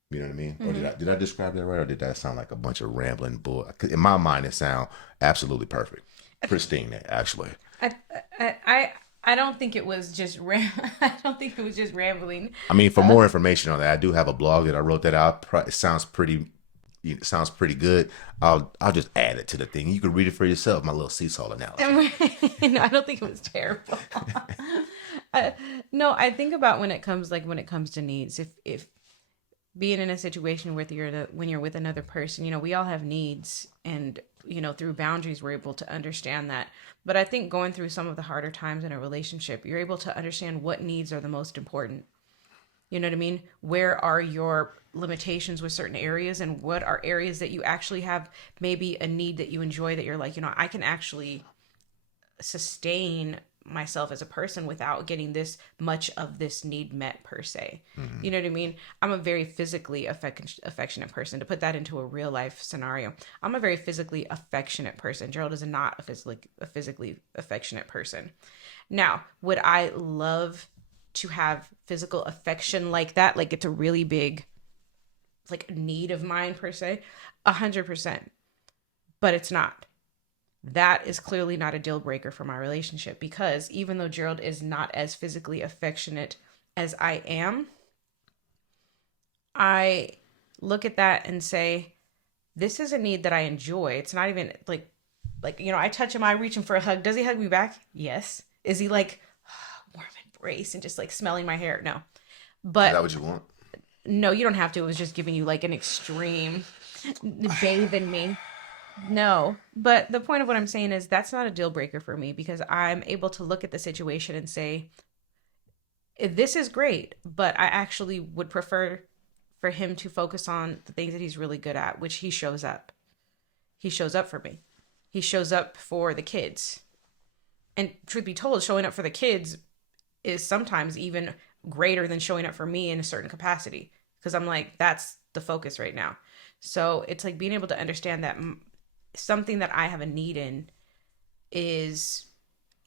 You know what I mean? Or did I describe that right, or did that sound like a bunch of rambling bull? In my mind, it sound absolutely perfect, pristine, actually. I, I don't think it was just I don't think it was just rambling. I mean, for more information on that, I do have a blog that I wrote that out. It sounds pretty. It sounds pretty good. I'll just add it to the thing. You can read it for yourself. My little seesaw analogy. No, I don't think it was terrible. uh, no, I think about when it comes to needs. If being in a situation with when you're with another person, we all have needs, and through boundaries we're able to understand that. But I think going through some of the harder times in a relationship, you're able to understand what needs are the most important. You know what I mean? Where are your limitations with certain areas, and what are areas that you actually have maybe a need that you enjoy, that you're like, I can actually sustain myself as a person without getting this much of this need met per se. You know what I mean? I'm a very physically affectionate person. To put that into a real life scenario, I'm a very physically affectionate person. Gerald is not a physically affectionate person. Now, would I love to have physical affection like that? Like, it's a really big, like, need of mine per se. 100%. But it's not. That is clearly not a deal breaker for my relationship, because even though Gerald is not as physically affectionate as I am, I look at that and say, this is a need that I enjoy. It's not even like Like, I touch him, I reach him for a hug. Does he hug me back? Yes. Is he like warm embrace and just like smelling my hair? No. Is But that what you want? no, you don't have to. It was just giving you like an extreme bathe in me. No. But the point of what I'm saying is that's not a deal breaker for me because I'm able to look at the situation and say, this is great, but I actually would prefer for him to focus on the things that he's really good at, which he shows up. He shows up for me. He shows up for the kids. And truth be told, showing up for the kids is sometimes even greater than showing up for me in a certain capacity. Because I'm like, that's the focus right now. So it's like being able to understand that something that I have a need in is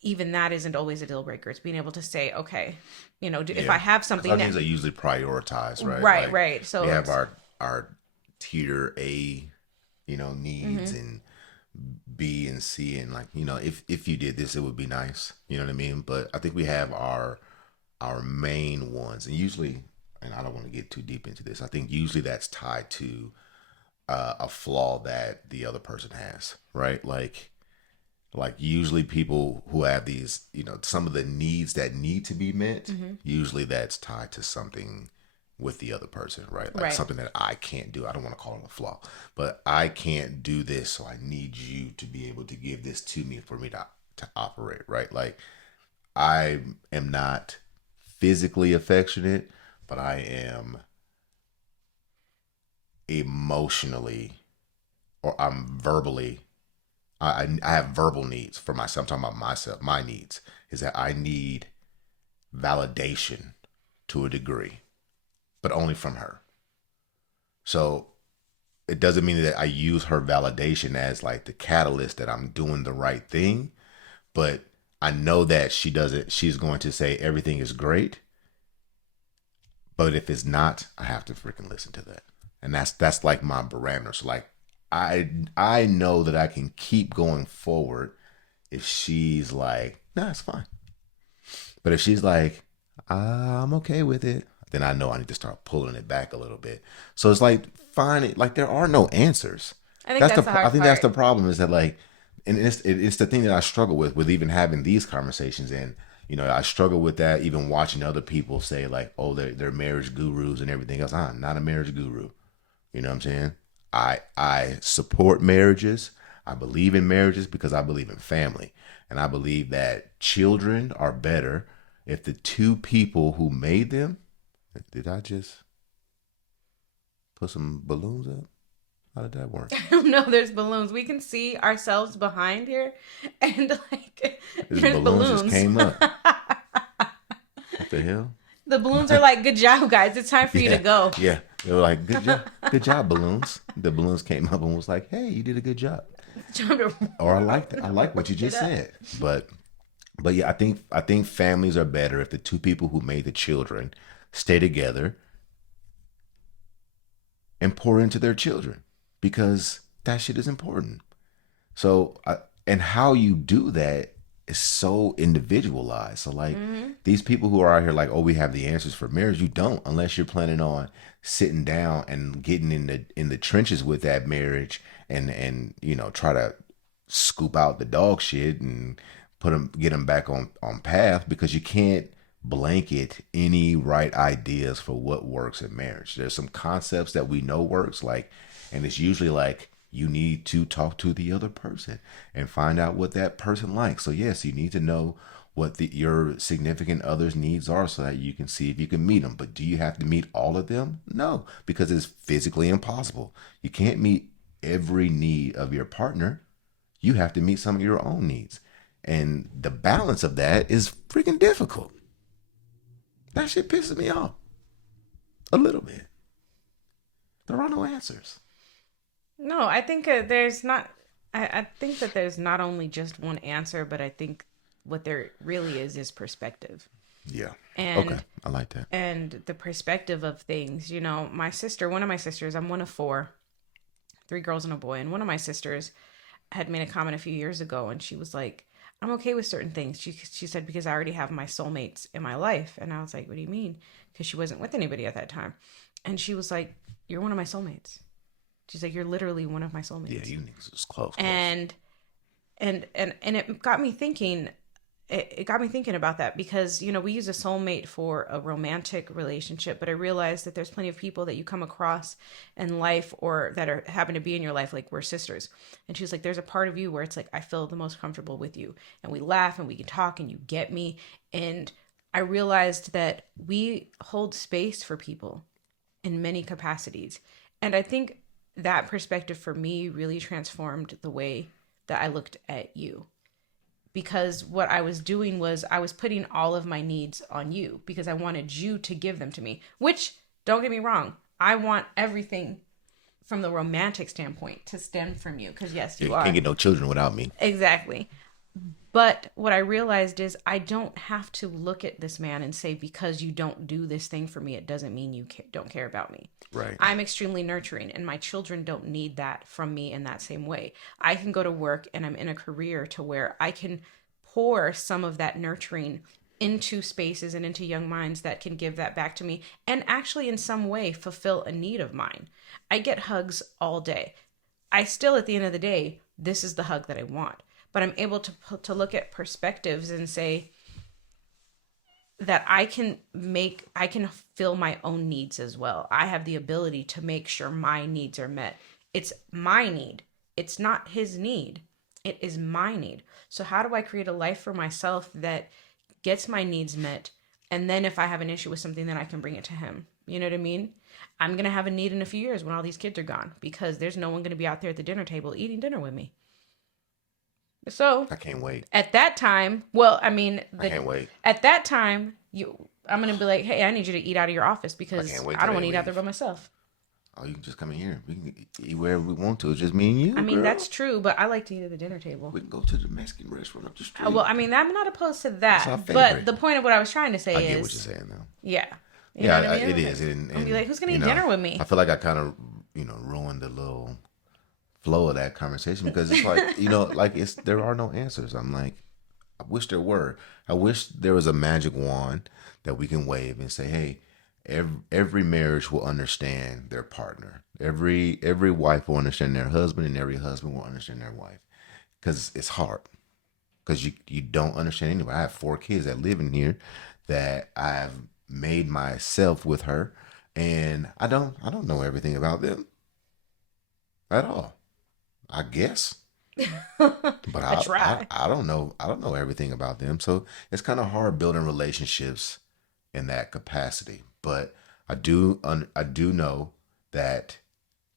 even that isn't always a deal breaker. It's being able to say, okay, if I have something, things are usually prioritized, right? Right, like, right. So we have our tier A, needs, and B and C, and like, if you did this, it would be nice. You know what I mean? But I think we have our main ones, and usually, and I don't want to get too deep into this. I think usually that's tied to a flaw that the other person has, right? Like usually people who have these, some of the needs that need to be met, usually that's tied to something with the other person, right? Like something that I can't do. I don't want to call it a flaw, but I can't do this, so I need you to be able to give this to me for me to operate, right? Like I am not physically affectionate, but I am emotionally, or I'm verbally, I have verbal needs for myself. I'm talking about myself. My needs is that I need validation to a degree, but only from her. So it doesn't mean that I use her validation as like the catalyst that I'm doing the right thing, but I know that she's going to say everything is great. But if it's not, I have to freaking listen to that. And that's like my barometer. So like I know that I can keep going forward if she's like, nah, it's fine. But if she's like, I'm okay with it, then I know I need to start pulling it back a little bit. So it's like finding, like, there are no answers. I think that's the hard I think part. that's the problem, is that like, and it's the thing that I struggle with even having these conversations. And I struggle with that even watching other people say like, oh, they're marriage gurus and everything else. I'm not a marriage guru. You know what I'm saying? I support marriages. I believe in marriages because I believe in family. And I believe that children are better if the two people who made them, did I just put some balloons up? How did that work? No, there's balloons. We can see ourselves behind here, and like there's balloons just came up. What the hell? The balloons are like, good job, guys. It's time for you to go. Yeah. They were like, good job, balloons. The balloons came up and was like, hey, you did a good job. Or I like what you just said. But yeah, I think families are better if the two people who made the children stay together and pour into their children, because that shit is important. So, and how you do that is so individualized. So like these people who are out here like, oh, we have the answers for marriage. You don't, unless you're planning on sitting down and getting in the trenches with that marriage and try to scoop out the dog shit and get them back on path, because you can't blanket any right ideas for what works in marriage. There's some concepts that we know works, like, and it's usually like, you need to talk to the other person and find out what that person likes. So yes, you need to know what your significant other's needs are so that you can see if you can meet them. But do you have to meet all of them? No, because it's physically impossible. You can't meet every need of your partner. You have to meet some of your own needs. And the balance of that is freaking difficult. That shit pisses me off a little bit. There are no answers. No, I think there's not. I think that there's not only just one answer, but I think what there really is perspective. Yeah. And, okay. I like that. And the perspective of things. One of my sisters, I'm one of 4, 3 girls and a boy. And one of my sisters had made a comment a few years ago, and she was like, I'm okay with certain things. She said, because I already have my soulmates in my life. And I was like, what do you mean? Because she wasn't with anybody at that time. And she was like, you're one of my soulmates. She's like, you're literally one of my soulmates. Yeah, you niggas is close. And And it got me thinking. It got me thinking about that because, you know, we use a soulmate for a romantic relationship, but I realized that there's plenty of people that you come across in life or that are happen to be in your life, like we're sisters. And she's like, there's a part of you where it's like, I feel the most comfortable with you. And we laugh and we can talk and you get me. And I realized that we hold space for people in many capacities. And I think that perspective for me really transformed the way that I looked at you, because what I was doing was I was putting all of my needs on you because I wanted you to give them to me, which, don't get me wrong, I want everything from the romantic standpoint to stem from you because, yes, you You are. can't get no children without me. Exactly. But what I realized is I don't have to look at this man and say, because you don't do this thing for me, it doesn't mean you don't care about me. Right. I'm extremely nurturing, and my children don't need that from me in that same way. I can go to work and I'm in a career to where I can pour some of that nurturing into spaces and into young minds that can give that back to me and actually in some way fulfill a need of mine. I get hugs all day. I still, at the end of the day, this is the hug that I want. But I'm able to look at perspectives and say that I can fill my own needs as well. I have the ability to make sure my needs are met. It's my need. It's not his need. It is my need. So how do I create a life for myself that gets my needs met? And then if I have an issue with something, then I can bring it to him. You know what I mean? I'm going to have a need in a few years when all these kids are gone because there's no one going to be out there at the dinner table eating dinner with me. So I can't wait. At that time, well, I mean, I can't wait. At that time, I'm gonna be like, hey, I need you to eat out of your office because I don't want to eat out there by myself. Oh, you can just come in here. We can eat wherever we want to. It's just me and you. I mean, girl. That's true, but I like to eat at the dinner table. We can go to the Mexican restaurant up the street. Well, I mean, I'm not opposed to that, but the point of what I was trying to say is, I get what you're saying, though. Yeah, you know what I mean? It is. And be like, who's gonna eat dinner with me? I feel like I kind of, ruined the little flow of that conversation because it's like, like there are no answers. I'm like, I wish there were. I wish there was a magic wand that we can wave and say, hey, every marriage will understand their partner. Every wife will understand their husband, and every husband will understand their wife. Because it's hard. Because you don't understand anybody. I have 4 kids that live in here that I've made myself with her, and I don't know everything about them at all. I guess. But I don't know everything about them. So it's kind of hard building relationships in that capacity. But I do know that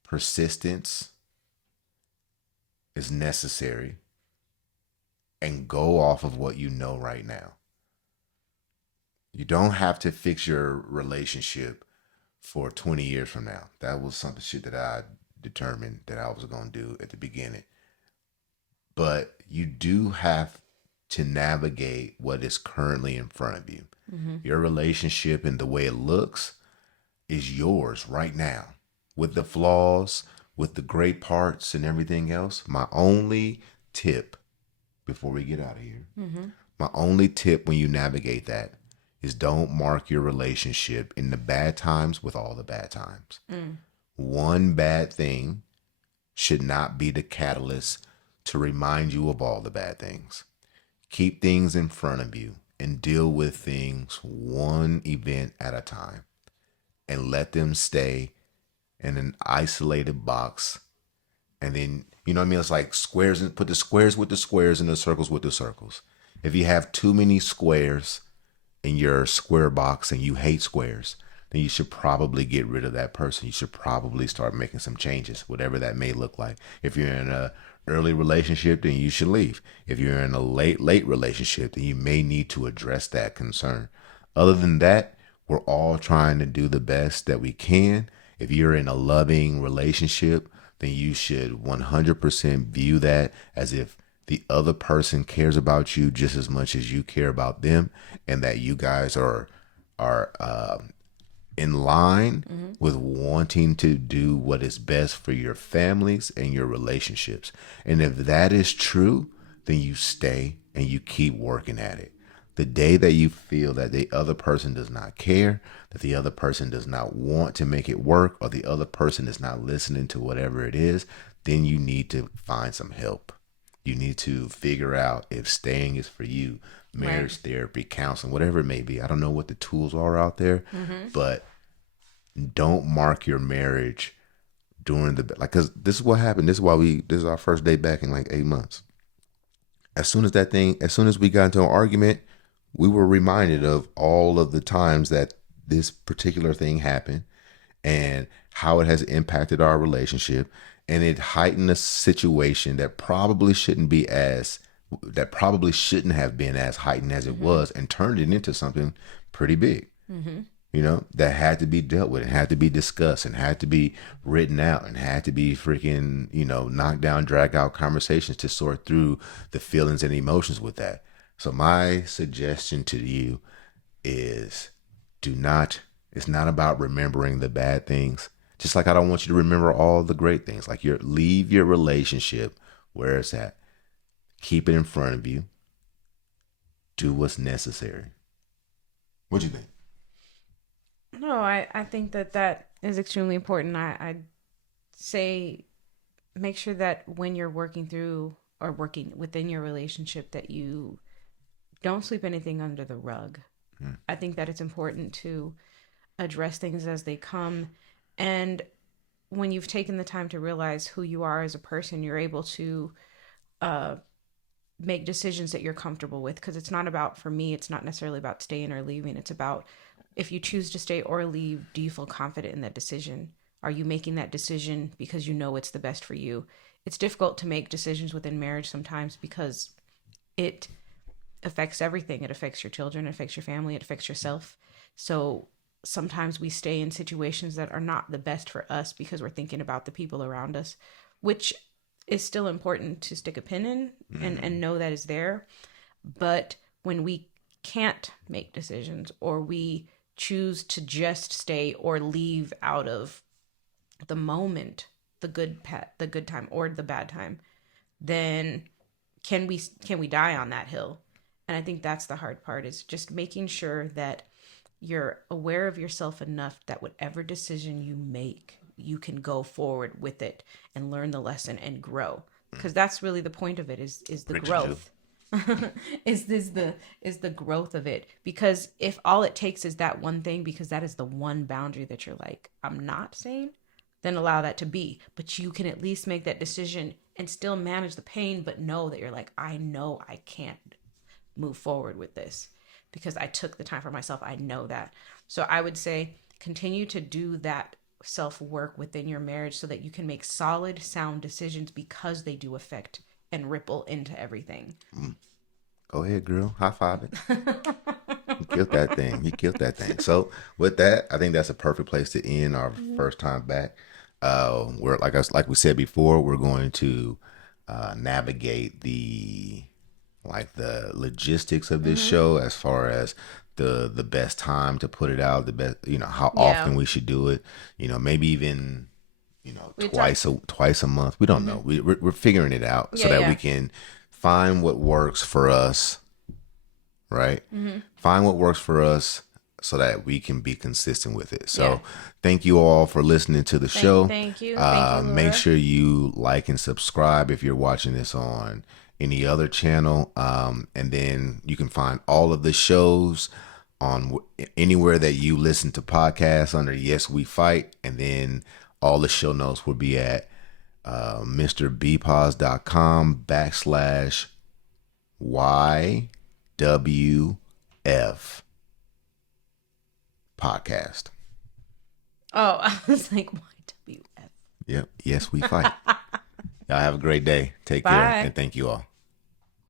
persistence is necessary, and go off of what you know right now. You don't have to fix your relationship for 20 years from now. That was some shit that I determined that I was going to do at the beginning. But you do have to navigate what is currently in front of you. Mm-hmm. Your relationship and the way it looks is yours right now, with the flaws, with the great parts and everything else. My only tip before we get out of here, my only tip when you navigate that is don't mark your relationship in the bad times with all the bad times. One bad thing should not be the catalyst to remind you of all the bad things. Keep things in front of you and deal with things one event at a time, and let them stay in an isolated box. And then, you know what I mean? It's like squares, and put the squares with the squares and the circles with the circles. If you have too many squares in your square box and you hate squares, then you should probably get rid of that person. You should probably start making some changes, whatever that may look like. If you're in a early relationship, then you should leave. If you're in a late relationship, then you may need to address that concern. Other than that, we're all trying to do the best that we can. If you're in a loving relationship, then you should 100% view that as if the other person cares about you just as much as you care about them, and that you guys are in line with wanting to do what is best for your families and your relationships. And if that is true, then you stay and you keep working at it. The day that you feel that the other person does not care, that the other person does not want to make it work, or the other person is not listening to whatever it is, then you need to find some help. You need to figure out if staying is for you, marriage therapy, counseling, whatever it may be. I don't know what the tools are out there, but don't mark your marriage during the, like, because this is what happened. This is our first day back in like 8 months. As soon as we got into an argument, we were reminded of all of the times that this particular thing happened and how it has impacted our relationship. And it heightened a situation that probably shouldn't have been as heightened as it was, and turned it into something pretty big. That had to be dealt with, and had to be discussed, and had to be written out, and had to be freaking, knocked down, drag out conversations to sort through the feelings and emotions with that. So my suggestion to you is it's not about remembering the bad things. Just like I don't want you to remember all the great things. Like, leave your relationship where it's at. Keep it in front of you. Do what's necessary. What do you think? No, I think that is extremely important. I'd say make sure that when you're working through or working within your relationship, that you don't sweep anything under the rug. I think that it's important to address things as they come. And when you've taken the time to realize who you are as a person, you're able to make decisions that you're comfortable with. Because it's not about, for me, it's not necessarily about staying or leaving. It's about, if you choose to stay or leave, do you feel confident in that decision? Are you making that decision because you know it's the best for you? It's difficult to make decisions within marriage sometimes because it affects everything. It affects your children, it affects your family, it affects yourself. So sometimes we stay in situations that are not the best for us because we're thinking about the people around us, which is still important to stick a pin in and know that is there. But when we can't make decisions, or we choose to just stay or leave out of the moment, the good time or the bad time, then can we die on that hill? And I think that's the hard part, is just making sure that you're aware of yourself enough that whatever decision you make, you can go forward with it and learn the lesson and grow. Because that's really the point of it, is the growth. is the growth of it. Because if all it takes is that one thing, because that is the one boundary that you're like, I'm not saying, then allow that to be. But you can at least make that decision and still manage the pain, but know that you're like, I know I can't move forward with this because I took the time for myself. I know that. So I would say continue to do that self-work within your marriage so that you can make solid, sound decisions, because they do affect and ripple into everything. Go ahead, girl. High five it. You killed that thing. You killed that thing. So with that, I think that's a perfect place to end our first time back. We're like we said before, we're going to navigate the logistics of this show, as far as the best time to put it out, the best, how often we should do it, maybe even twice a month. We don't know. We're figuring it out so that we can find what works for us, right? Find what works for us so that we can be consistent with it. So thank you all for listening to the show. Thank you. Make sure you like and subscribe if you're watching this on any other channel. And then you can find all of the shows on anywhere that you listen to podcasts under Yes We Fight. And then all the show notes will be at MrBpause.com/YWF podcast. Oh, I was like, YWF. Yep. Yes, we fight. Y'all have a great day. Take care, and thank you all.